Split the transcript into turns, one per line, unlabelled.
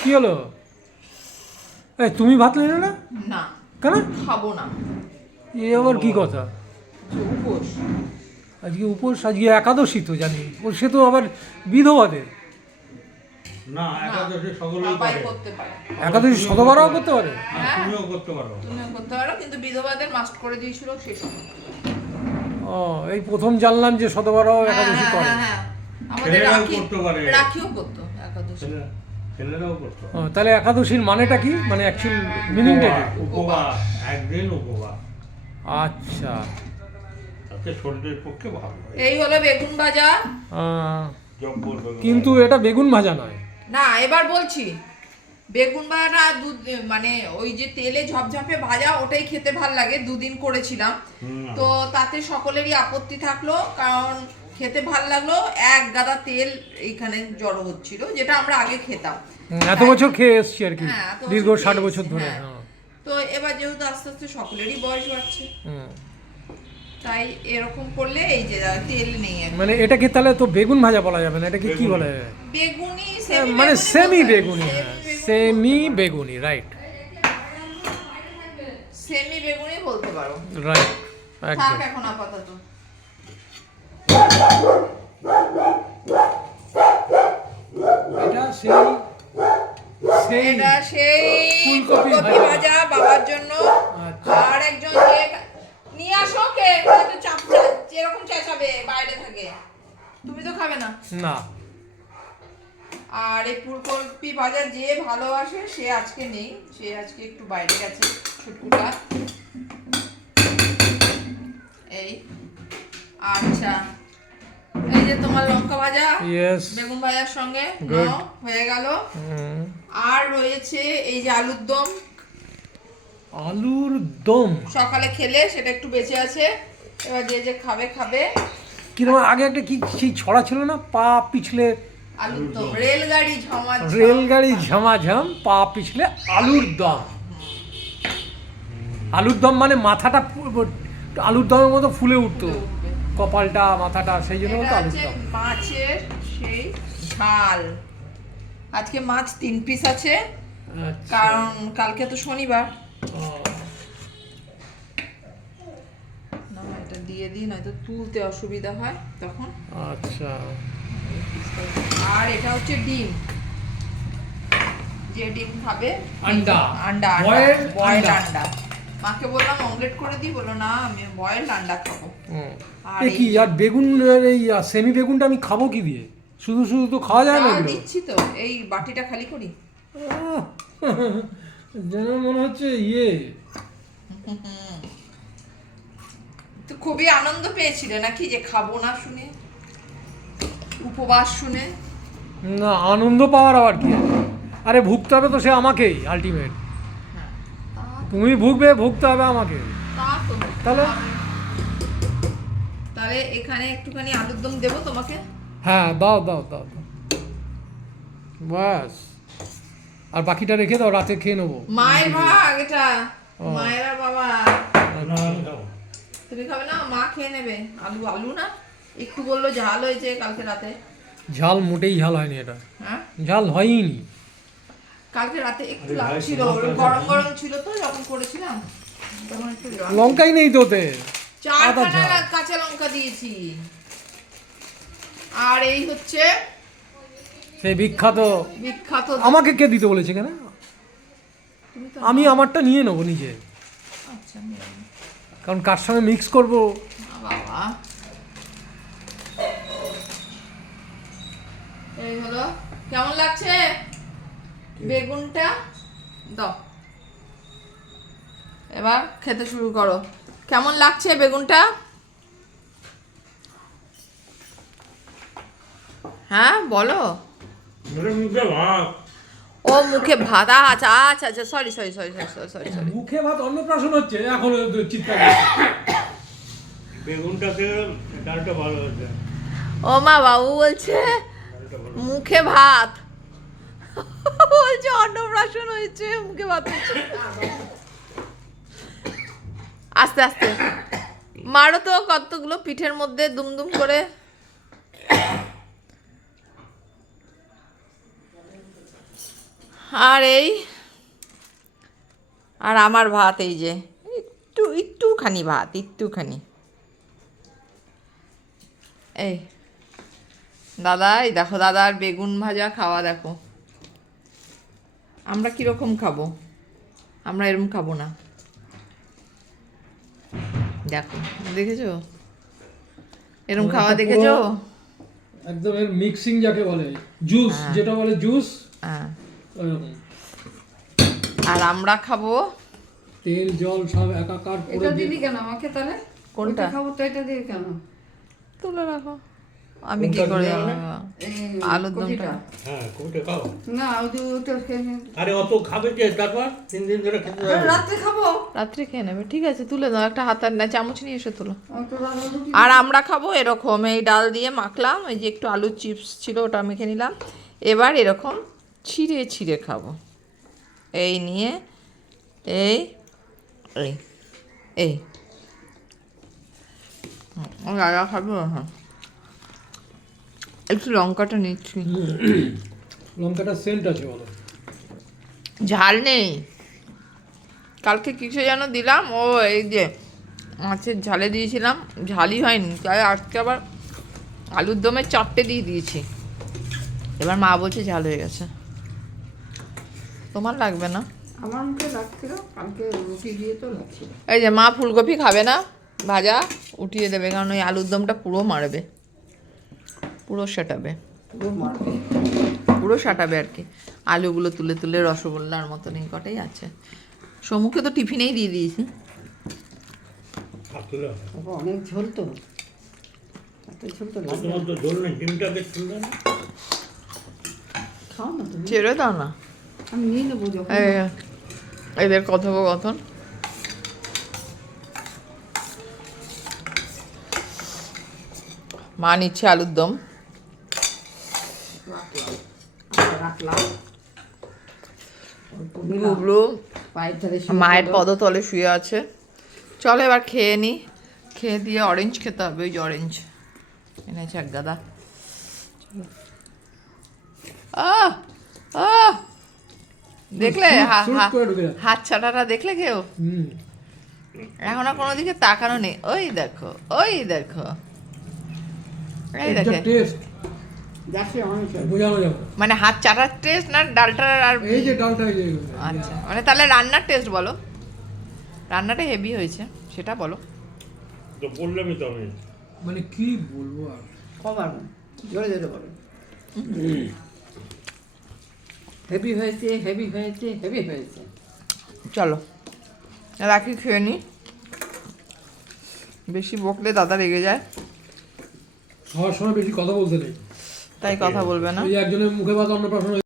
কি হলো? এই তুমি ভাত নিলে না?
না।
কেন?
খাব না।
এ আবার কি কথা?
উপোস।
আজকে উপোস আজকে একাদশী তো জানি। ও সে তো আবার বিধবাদের।
না একাদশী সকলেই
করতে পারে।
একাদশী শতবারও করতে পারে?
হ্যাঁ, তুমিও করতে পারো।
তুমিও করতে পারো কিন্তু বিধবাদের মাস্ট করে দিয়েছিল সেই সময়
ও এই প্রথম জানলাম যে শতবারও
হ্যাঁ,
একাদশী
হ্যাঁ,
করে।
হ্যাঁ, হ্যাঁ। আমাদের
ছেলেরাও
রাখি
করতে পারে।
রাখিও করতো একাদশী।
ছেলেরাও করতে।
ও, তাহলে একাদশীর মানেটা কি? মানে অ্যাকচুয়াল মিনিংটা কি?
উপবাস, উপবাস একদিন উপবাস।
আচ্ছা।
তাতে শরীরের পক্ষে ভালো
এই হলো বেগুন ভাজা।
আহ,
জব করবে
কিন্তু এটা বেগুন ভাজা নয়।
না এবার বলছি বেগুন ভাজা দুধ মানে ওই যে তেলে ঝপঝপে ভাজা ওটাই খেতে ভালো লাগে দুদিন করেছিলাম। তো তাতে সকলেরই আপত্তি থাকল কারণ খেতে ভালো লাগল। এক গাদা তেল এইখানে জড়ো হচ্ছিল যেটা আমরা আগে খেতাম।
এত বছর খেয়ে এসছি আর কি।
হ্যাঁ,
দীর্ঘ ষাট বছর ধরে
হ্যাঁ।
হ্যাঁ।
তো এবার যেহেতু আস্তে আস্তে সকলেরই বয়স বাড়ছে
হুম।
তাই এরকম করলে এই যে তেল নেই
মানে এটাকে তাহলে তো বেগুন ভাজা বলা যাবে না এটাকে কি। বলা? যাবে
বেগুনি
মানে সেমি বেগুনি হ্যাঁ সেমি বেগুনি রাইট
সেমি বেগুনি বলতে পারো।
রাইট একদম।
এখন আপাতত।
এটা সেই সেই
এটা সেই
ফুলকপি
ফুলকপি
ভাজা।
ভাজা বাবার জন্য। আর একজন যে নিয়ে আসো কে একটু চাপ যেরকম চেঁচাবে বাইরে থাকে। তুমি তো খাবে না।
না।
আর এই ফুলকপি ভাজা যে ভালোবাসে সে আজকে নেই। সে আজকে একটু বাইরে গেছে ছুটকুটা। এই। আচ্ছা। যে তোমার লঙ্কা ভাজা
ইয়েস
বেগুন ভাজার সঙ্গে. নাও, হয়ে গেল। আর রয়েছে এই যে আলুর দম।
আলুর দম?
সকালে খেলে সেটা একটু বেঁচে আছে। এবার যে যে খাবে খাবে।
কীরকম? আগে একটা কি সেই ছড়া ছিল না? পা পিছলে
আলুর দম। রেলগাড়ি ঝমা
রেলগাড়ি ঝামাঝাম পা পিছলে আলুর দম। আলুর দম মানে মাথাটা আলুর দমের মতো ফুলে উঠতো। কপালটা মাথাটা সেই জন্য তো দম
মাছের সেই ঝাল। আজকে মাছ তিন পিস আছে।
আচ্ছা।
কারণ কালকে তো শনিবার। না এটা দিয়ে দিই নয়তো তুলতে অসুবিধা হয় তখন।
আচ্ছা।
আর এটা হচ্ছে ডিম। যে ডিম খাবে
আন্ডা।
আন্ডা বয়েল
আন্ডা।
মাকে বললাম অমলেট করে দিই বলো না আমি বয়েল আন্ডা খাব।
হুম।
আর
এ কি আর বেগুন এই সেমি বেগুনটা আমি খাব কি দিয়ে? শুধু শুধু তো খাওয়া যায় না
দিচ্ছি তো এই বাটিটা খালি করি।
যেন মনে হচ্ছে ইয়ে।
তো খুবই আনন্দ পেয়েছিলে নাকি যে খাব না শুনে? উপবাস শুনে?
না আনন্দ পাওয়ার আবার কি আরে ভুগতে হবে তো সে আমাকেই আলটিমেট
হ্যাঁ
তুমি ভুগবে ভুগতে হবে আমাকে। তাহলে?
তাহলে এখানে একটুখানি আলুর দম দেবো তোমাকে?
হ্যাঁ দাও দাও দাও ব্যাস। আর বাকিটা রেখে দাও রাতে খেয়ে নেব।
মায়ের ভাগ এটা। মায়ের বাবা। তুমি খাবে না? মা খেয়ে নেবে। আলু আলু না? একটু বলল ঝাল হয়েছে কালকে রাতে।
ঝাল মোটেই ঝাল হয়নি এটা।
হ্যাঁ?
ঝাল হয়নি
কালকে রাতে একটু লাগছিল গরম গরম ছিল তো যখন করেছিলাম তখন একটু
লঙ্কাই নেই তো ওতে আদা
চারখানা কাঁচা লঙ্কা দিয়েছি। আর এই হচ্ছে
সেই বিখ্যাত
বিখ্যাত
আমাকে কে দিতে বলেছে কেন?
তুমি তো
আমি আমারটা নিয়ে নেব নিজে।
আচ্ছা
কারণ কার সঙ্গে মিক্স করব?
বাবা। এই হলো কেমন লাগছে? বেগুনটা দাও। এবার খেতে শুরু করো। কেমন লাগছে বেগুনটা? হ্যাঁ বলো।
মুখে ভাত।
ও মুখে ভাত। আচ্ছা আচ্ছা আচ্ছা sorry sorry sorry sorry sorry sorry
মুখে ভাত অন্নপ্রাশন হচ্ছে এখন চিৎকার
বেগুনটাতে ডালটা ভালো হয়েছে।
ও মা বাবু বলছে মুখে ভাত। বলছে অন্নপ্রাশন হয়েছে, মুখে ভাত আস্তে আস্তে। মারো তো কতগুলো পিঠের মধ্যে দুমদুম করে। আর এই, আর আমার ভাত এই যে, একটু, একটুখানি ভাত, একটুখানি। এই, দাদা, এই দেখো, দাদার বেগুন ভাজা খাওয়া দেখো। আমরা কীরকম খাব? আমরা এরম খাব না। দেখো দেখেছ? এরম খাওয়া দেখেছ?
একদম এর মিক্সিং যাকে বলে জুস যেটা বলে জুস
হ্যাঁ। আর আমরা খাব?
তেল জল সব একাকার করে
এটা দিবি কেন আমাকে তাহলে?
কোনটা?
খাব তো এটা দিয়ে কেন?
তুলে রাখো। আমি কি করে আলুর দমটা?
হ্যাঁ খাও।
না ওই ওটা
আরে অত খাবে যে তারপর তিন দিন ধরে খেতে
রাত্রে খাব।
রাত্রে খেয়ে নেবে। ঠিক আছে তুলে দাও। একটা হাতার না চামচ নিয়ে এসে তুলো। আর আমরা খাব এরকম এই ডাল দিয়ে মাখলাম এই যে একটু আলুর চিপস ছিল ওটা মেখে নিলাম। এবার এরকম ছিঁড়ে ছিঁড়ে খাব। এই নিয়ে এই এই এই। দাদা খাব হ্যাঁ একটু লঙ্কাটা নিচ্ছি।
লঙ্কাটা সেন্ট আছে বলো।
ঝাল নেই। কালকে কিসে যেন দিলাম? ও এই যে মাছের ঝালে দিয়েছিলাম। ঝালই হয়নি তাই আজকে আবার আলুর দমে চারটে দিয়ে দিয়েছি। এবার মা বলছে ঝাল হয়ে গেছে। তোমার লাগবে না?
আমার মুখে লাগছিল কালকে রুটি দিয়ে তো লাগছিল।
এই যে মা ফুলকপি খাবে না ভাজা উঠিয়ে দেবে কারণ ওই আলুর দমটা পুরো মারবে। পুরো সেটাবে।
পুরো মারবে
পুরো সাটাবে আর কি। আলুগুলো তুলে তুলে রসগোল্লার মতন এই কটাই আছে। সমুখে তো টিফিনেই দিয়ে দিয়েছি।
অনেক ঝোল তো।
ছেড়ে দাও না।
আমি নেব
এদের কথোপকথন। মা নিচ্ছে আলুর দম।
রাখলাম আবার রাখলাম
গুবলু
শুয়ে
মায়ের পদতলে শুয়ে আছে। চলো এবার খেয়ে নি। খেয়ে দিয়ে অরেঞ্জ খেতে হবে ওই যে অরেঞ্জ এনেছে এক গাদা। দেখলে। হাত ছাটাটা দেখলে কেউ? এখনও কোনো দিকে তাকানো নেই। ওই দেখো ওই দেখো। এই দেখে
টেস্ট
দেখে অনেক
বোঝানো যাবে
মানে হাত চাটার টেস্ট না ডালটার আর
এই যে ডালটা
আচ্ছা মানে তাহলে রান্নার টেস্ট বলো। রান্নাটা হেভি হয়েছে সেটা বলো।
তো বললামই তো আমি।
মানে কি বলব আর?
কবার জোরে জোরে বলো। হেভি হয়েছে হেভি হয়েছে হেভি হয়েছে।
চলো রাখি খেয়ে নি। বেশি বকলে দাদা রেগে যায়।
খাওয়ার সময় বেশি কথা বলতে নেই।
তাই কথা বলবে না।
ওই একজনের মুখে ভাত অন্য